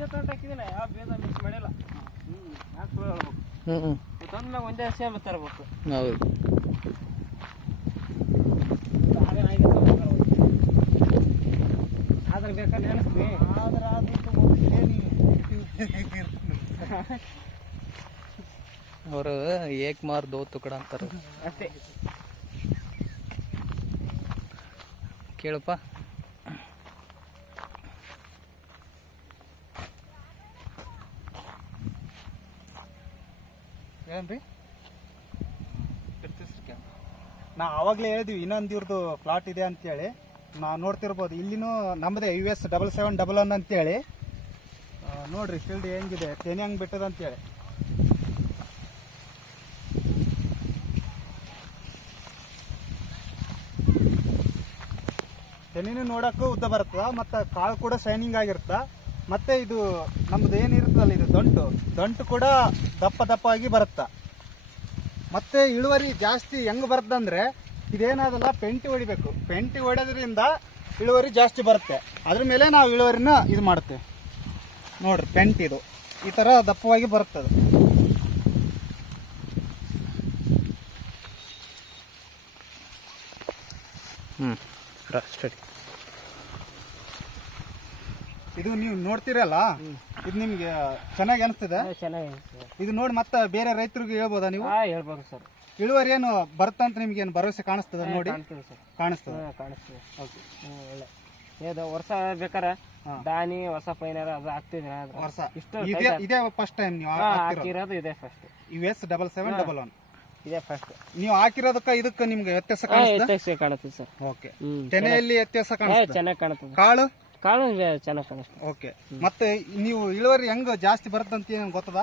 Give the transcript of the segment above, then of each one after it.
ಯಾವ ಬೀಜ ಮಿಕ್ಸ್ ಮಾಡಿಲ್ಲ. ಹ್ಞೂ ಹೇಳ್ಬೇಕು ಒಂದೇ ಸೇಮ್ ತರಬೇಕು. ಹೌದು. ಆದ್ರೆ ಬೇಕಾದ್ರೆ ನೆನೆಸ್ತೀನಿ ಆದ್ರೆ ಅವರು ಏಕ್ ಮಾರ್ ದೋ ತುಕಡ ಅಂತಾರೆ. ಅಷ್ಟೇ. ಕೇಳಪ್ಪ. ಏನ್ರಿ? ನಾ ಆವಾಗಲೇ ಹೇಳಿದ್ವಿ, ಇನ್ನೊಂದು ಇವ್ರದ್ದು ಫ್ಲಾಟ್ ಇದೆ ಅಂತೇಳಿ. ನಾ ನೋಡ್ತಿರ್ಬೋದು. ಇಲ್ಲಿನೂ ನಮ್ಮದೇ U S double seven double one ಅಂತೇಳಿ. ನೋಡ್ರಿ ಫೀಲ್ಡ್ ಹೆಂಗಿದೆ? ತೆನೆ ಹಂಗೆ ಬಿಟ್ಟದ ಅಂತೇಳಿ. ತೆನೆನೂ ನೋಡೋಕ್ಕೂ ಉದ್ದ ಬರ್ತದ ಮತ್ತು ಕಾಳು ಕೂಡ ಶೈನಿಂಗ್ ಆಗಿರುತ್ತ? ಮತ್ತೆ ಇದು ನಮ್ದು ಏನಿರುತ್ತಲ್ಲ ಇದು ದಂಟು. ದಂಟು ಕೂಡ ದಪ್ಪ ದಪ್ಪ ಆಗಿ ಬರುತ್ತ? ಮತ್ತೆ ಇಳುವರಿ ಜಾಸ್ತಿ ಹೆಂಗ್ ಬರ್ತದಂದ್ರೆ ಇದೇನಾದಲ್ಲ, ಪೆಂಟಿ ಹೊಡಿಬೇಕು. ಪೆಂಟಿ ಹೊಡೆದ್ರಿಂದ ಇಳುವರಿ ಜಾಸ್ತಿ ಬರುತ್ತೆ. ಅದ್ರ ಮೇಲೆ ನಾವು ಇಳುವರಿನ ಇದು ಮಾಡುತ್ತೆ. ನೋಡ್ರಿ, ಪೆಂಟ್ ಇದು. ಈ ತರ ದಪ್ಪವಾಗಿ ಬರುತ್ತದೆ. ಹ್ಞೂ ಇದು ನೀವು ನೋಡ್ತೀರಲ್ಲ? ಇದು ನಿಮ್ಗೆ ಚೆನ್ನಾಗಿ ಅನಿಸ್ತಿದೆ? ಚೆನ್ನಾಗಿ ಇದು ನೋಡಿ ಮತ್ತೆ ಬೇರೆ ರೈತರಿಗೆ ಹೇಳ್ಬೋದಾ ನೀವು? ಹಾಂ ಹೇಳ್ಬೋದು ಸರ್. ಇಳುವರಿ ಏನು ಬರುತ್ತಂತ ನಿಮ್ಗೆ ಏನು ಭರವಸೆ ಕಾಣಿಸ್ತದ ನೋಡಿ? ಕಾಣ್ತೀವಿ ಸರ್. ಕಾಣಿಸ್ತದ. ಹಾಂ ಓಕೆ. ಒಳ್ಳೆ. ಇದು ವರ್ಷ ಬೇಕಾರ ದಾನಿ ಹೊಸ ಪೈನರ ಅದು ಹಾಕ್ತಿದ್ದೀನಿ ಆದ್ರೆ. ವರ್ಷ ಇಷ್ಟು ಇದೇ ಇದೇ ಫಸ್ಟ್ ಟೈಮ್ ನೀವು ಹಾಂ ಹಾಕಿರೋದು ಇದೆ first U S double seven double one ಇದೆ ಫಸ್ಟ್ ನೀವು ಹಾಕಿರೋದಕ್ಕ ಇದಕ್ಕೆ ನಿಮ್ಗೆ ವ್ಯತ್ಯಾಸ ಕಾಣಿಸ್ತದೆ? ವ್ಯತ್ಯಾಸ ಕಾಣುತ್ತೆ ಸರ್. ಓಕೆ. ತೆನೆಯಲ್ಲಿ ವ್ಯತ್ಯಾಸ ಕಾಣಿಸ್ತದೆ? ಚೆನ್ನಾಗಿ ಕಾಣುತ್ತದೆ. ಕಾಳು? ಕಾಳು ಚೆನ್ನಾಗಿ ಕಾಣಿಸ್ತದೆ ಓಕೆ. ಮತ್ತೆ ನೀವು ಇಳುವರಿ ಹೆಂಗ್ ಜಾಸ್ತಿ ಬರುತ್ತಂತ ಏನು ಗೊತ್ತದ?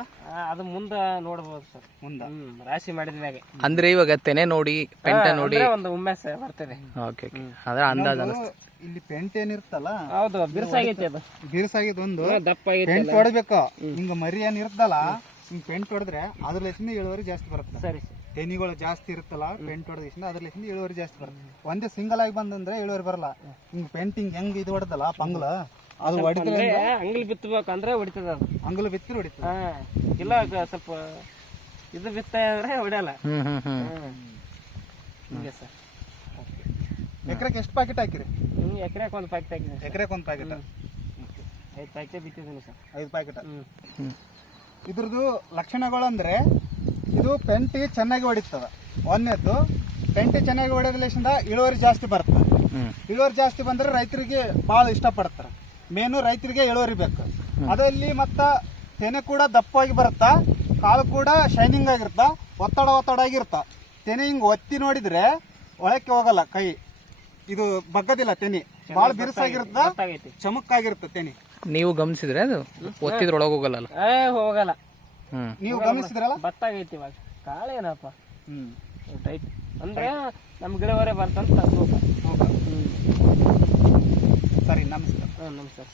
ಅದು ಮುಂದೆ ನೋಡ್ಬೋದು ಸರ್. ಮುಂದ? ಹ್ಮ್ ರಾಶಿ ಮಾಡಿದ ಮ್ಯಾಗೆ. ಅಂದ್ರೆ ಇವಾಗ ತೆನೆ ನೋಡಿ ಪೆಂಟ ನೋಡಿ. ಅಂದ್ರೆ ಒಂದು ಹುಮ್ಮೆಸ್ ಬರ್ತದೆ. Okay okay. ಅದ್ರ ಅಂದಾಜ್ ಅನಿಸ್ತು ಇಲ್ಲಿ ಪೆಂಟ್ ಏನಿರ್ತಲ್ಲ ಹೌದು ಬಿರ್ಸಾಗೈತಿ ಅದು. ಬಿರುಸಾಗಿದ್ದು ಒಂದು. ದಪ್ಪ ಆಗೈತಿ ಪೆಂಟ್ ಹೊಡ್ಬೇಕು. ಹಿಂಗ ಮರಿ ಏನ್ ಇರ್ತಲ್ಲ ಹಿಂಗ್ ಪೆಂಟ್ ಹೊಡೆದ್ರೆ ಅದ್ರ ಲೈಸಿನ ಇಳುವರಿ ಜಾಸ್ತಿ ಬರುತ್ತೆ. ಸರಿ ಸರ್. ತೆನಿಗಳು ಜಾಸ್ತಿ ಇರುತ್ತಲ್ಲ ಪೇಂಟ್ ಹೊಡೆದ ಅದ್ರಲ್ಲಿ ಹಿಂದೆ ಇಳುವರಿ ಜಾಸ್ತಿ ಬರ್ತದೆ ಒಂದೇ ಸಿಂಗಲ್ ಆಗಿ ಬಂದಂದ್ರೆ ಇಳುವರಿ ಬರಲ್ಲ. ಹಿಂಗ್ ಪೇಂಟಿಂಗ್ ಹೆಂಗ್ ಇದು ಹೊಡೆದಲ್ಲ ಪಂಗ್ಲ ಅದು ಹೊಡಿತದೆ ಅಂಗ್ಲ್ ಬಿತ್ತಬೇಕಂದ್ರೆ ಹೊಡಿತದ ಅದು. ಬಿತ್ತಿ ಹೊಡಿತದ. ಇಲ್ಲ ಸ್ವಲ್ಪ ಇದು ಬಿತ್ತ ಅಂದ್ರೆ ಹೊಡೆಯಲ್ಲ. ಹಿಂಗೆ ಸರ್. ಎಕರೆಗೆ ಎಷ್ಟು ಪ್ಯಾಕೆಟ್ ಹಾಕಿರಿ? ಎಕರೆಗೆ ಒಂದು ಪ್ಯಾಕೆಟ್ ಹಾಕಿ ಎಕರೆಗೆ ಒಂದು ಪ್ಯಾಕೆಟ್ ಐದು ಪ್ಯಾಕೆಟ್ ಬಿತ್ತಿದ್ದೀನಿ ಸರ್. ಐದು ಪ್ಯಾಕೆಟ್ ಇದ್ರದ್ದು ಲಕ್ಷಣಗಳು ಅಂದ್ರೆ ಇದು ಪೆಂಟಿ ಚೆನ್ನಾಗಿ ಹೊಡಿತದ. ಒಂದನೇದ್ದು ಪೆಂಟಿ ಚೆನ್ನಾಗಿ ಹೊಡೆದಲೇಸಿಂದ ಇಳುವರಿ ಜಾಸ್ತಿ ಬರ್ತದೆ. ಇಳುವರಿ ಜಾಸ್ತಿ ಬಂದ್ರೆ ರೈತರಿಗೆ ಭಾಳ ಇಷ್ಟಪಡ್ತಾರೆ. ಮೇನು ರೈತರಿಗೆ ಇಳುವರಿ ಬೇಕು. ಅದರಲ್ಲಿ ಮತ್ತ ತೆನೆ ಕೂಡ ದಪ್ಪವಾಗಿ ಬರುತ್ತಾ ಕಾಳು ಕೂಡ ಶೈನಿಂಗ್ ಆಗಿರ್ತ ಒತ್ತಡ ಒತ್ತಡ ಆಗಿರ್ತ ತೆನೆ ಹಿಂಗ್ ಒತ್ತಿ ನೋಡಿದ್ರೆ ಒಳಕ್ಕೆ ಹೋಗಲ್ಲ ಕೈ. ಇದು ಬಗ್ಗದಿಲ್ಲ ತೆನೆ. ಬಹಳ ಬಿರುಸಾಗಿರುತ್ತ ಚಮಕ್ ಚಮಕ್ಕಾಗಿರುತ್ತೆ ತೆನೆ. ನೀವು ಗಮನಿಸಿದ್ರೆ ಅದು ಒತ್ತಿದ್ರೊಳಗೆ ಹೋಗಲ್ಲ ಏ ಹೋಗಲ್ಲ. ಹ್ಞೂ ನೀವು ಗಮನಿಸಿದ್ರಲ್ಲ? ಭತ್ತ ಆಗೈತಿ ಇವಾಗ. ಕಾಳೇನಪ್ಪ ಹ್ಮ್. ಟೈಟ್. ಅಂದ್ರೆ ನಮ್ ಗಿಡವರೆ ಬರ್ತಂತ. ಸರಿ ನಮಸ್ಕಾರ. ನಮಸ್ಕಾರ.